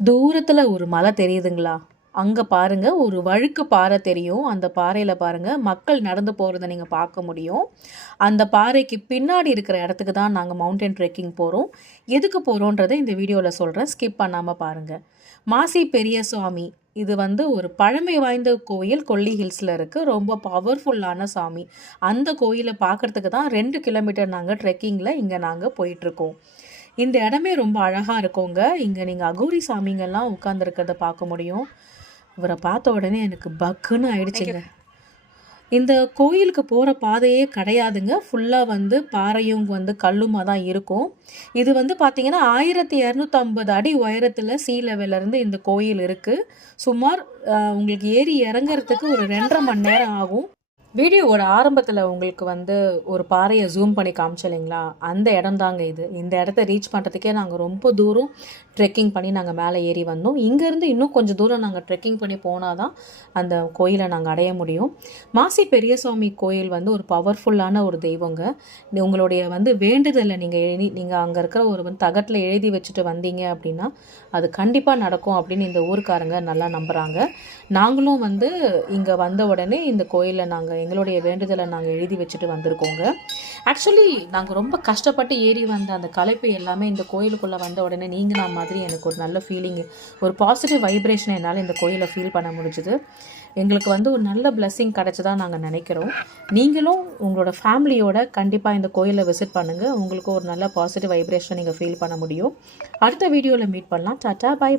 தூரத்தில் ஒரு மலை தெரியுதுங்களா? அங்கே பாருங்கள், ஒரு வழுக்கு பாறை தெரியும். அந்த பாறையில் பாருங்கள், மக்கள் நடந்து போகிறத நீங்கள் பார்க்க முடியும். அந்த பாறைக்கு பின்னாடி இருக்கிற இடத்துக்கு தான் நாங்கள் மவுண்டன் ட்ரெக்கிங் போகிறோம். எதுக்கு போகிறோன்றதை இந்த வீடியோவில் சொல்கிறேன், ஸ்கிப் பண்ணாமல் பாருங்கள். மாசி பெரிய சுவாமி, இது ஒரு பழமை வாய்ந்த கோயில், கொல்லி ஹில்ஸில் இருக்குது. ரொம்ப பவர்ஃபுல்லான சாமி. அந்த கோயிலை பார்க்குறதுக்கு தான் 2 கிலோமீட்டர் நாங்கள் ட்ரெக்கிங்கில் இங்கே நாங்கள் போயிட்டுருக்கோம். இந்த இடமே ரொம்ப அழகாக இருக்குங்க. இங்கே நீங்கள் அகோரி சாமிங்கெல்லாம் உட்காந்துருக்கிறத பார்க்க முடியும். இவரை பார்த்த உடனே எனக்கு பக்குன்னு ஆயிடுச்சுங்க. இந்த கோயிலுக்கு போகிற பாதையே கிடையாதுங்க. ஃபுல்லாக பாறையும் கல்லுமாக தான் இருக்கும். இது பார்த்தீங்கன்னா 1250 அடி உயரத்தில் சீ லெவல்லேருந்து இந்த கோயில் இருக்குது. சுமார் உங்களுக்கு ஏறி இறங்குறதுக்கு ஒரு 2.5 மணி நேரம் ஆகும். வீடியோவோட ஆரம்பத்தில் உங்களுக்கு ஒரு பாறையை ஜூம் பண்ணி காமிச்சலைங்களா, அந்த இடம் தாங்க இது. இந்த இடத்த ரீச் பண்ணுறதுக்கே நாங்கள் ரொம்ப தூரம் ட்ரெக்கிங் பண்ணி நாங்கள் மேலே ஏறி வந்தோம். இங்கேருந்து இன்னும் கொஞ்சம் தூரம் நாங்கள் ட்ரெக்கிங் பண்ணி போனால் தான் அந்த கோயிலை நாங்கள் அடைய முடியும். மாசி பெரியசுவாமி கோயில் ஒரு பவர்ஃபுல்லான ஒரு தெய்வங்க. உங்களுடைய வேண்டுதலை நீங்கள் அங்கே இருக்கிற ஒரு தகட்டில் எழுதி வச்சுட்டு வந்தீங்க அப்படின்னா அது கண்டிப்பாக நடக்கும் அப்படின்னு இந்த ஊருக்காரங்க நல்லா நம்புகிறாங்க. நாங்களும் இங்கே வந்த உடனே இந்த கோயிலில் நாங்கள் எங்களுடைய வேண்டுதலை நாங்கள் எழுதி வச்சுட்டு வந்திருக்கோங்க. ஆக்சுவலி நாங்கள் ரொம்ப கஷ்டப்பட்டு ஏறி வந்த அந்த களைப்பு எல்லாமே இந்த கோயிலுக்குள்ளே வந்த உடனே நீங்கின மாதிரி எனக்கு ஒரு நல்ல ஃபீலிங், ஒரு பாசிட்டிவ் வைப்ரேஷனை என்னால் இந்த கோயிலை ஃபீல் பண்ண முடிஞ்சுது. எங்களுக்கு ஒரு நல்ல பிளெஸ்ஸிங் கிடச்சதான் நாங்கள் நினைக்கிறோம். நீங்களும் உங்களோட ஃபேமிலியோட கண்டிப்பாக இந்த கோயிலை விசிட் பண்ணுங்கள். உங்களுக்கு ஒரு நல்ல பாசிட்டிவ் வைப்ரேஷனை நீங்கள் ஃபீல் பண்ண முடியும். அடுத்த வீடியோவில் மீட் பண்ணலாம். டாட்டா, பை.